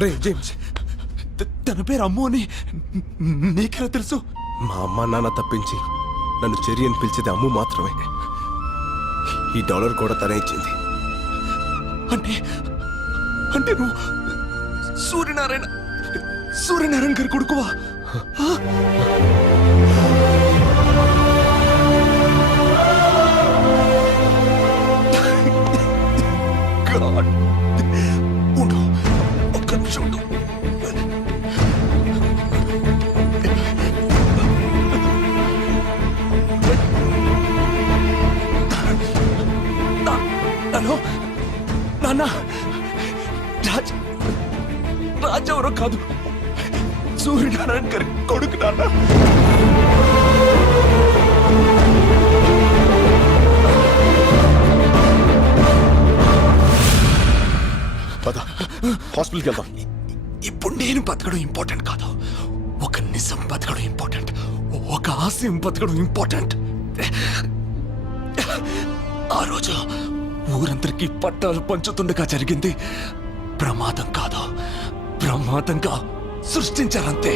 రే James, తన పేరు అమ్ము అని నీకెలా తెలుసు? మా అమ్మ నాన్న తప్పించి నన్ను చెరి అని పిలిచేది అమ్ము మాత్రమే. ఈ డాలర్ కూడా తనే ఇచ్చింది. అంటే అంటే నువ్వు సూర్యనారాయణ సూర్యనారాయణ గారి కొడుకువా? God. ఉండు, ఒక్క నిమిషం ఉండు. హలో నాన్న, రాజ్ ఎవరో కాదు, సూర్యనారాయణ గారి కొడుకు నాన్న. పద, హాస్పిటల్కి వెళ్దాం. ఇప్పుడు నేను బతకడం ఇంపార్టెంట్ కాదు, ఒక నిజం బతకడం ఇంపార్టెంట్, ఒక ఆశయం బతకడం ఇంపార్టెంట్. ఆ రోజు ఊరందరికీ పట్టాలు పంచుతుండగా జరిగింది ప్రమాదం కాదు, ప్రమాదంగా సృష్టించారంతే.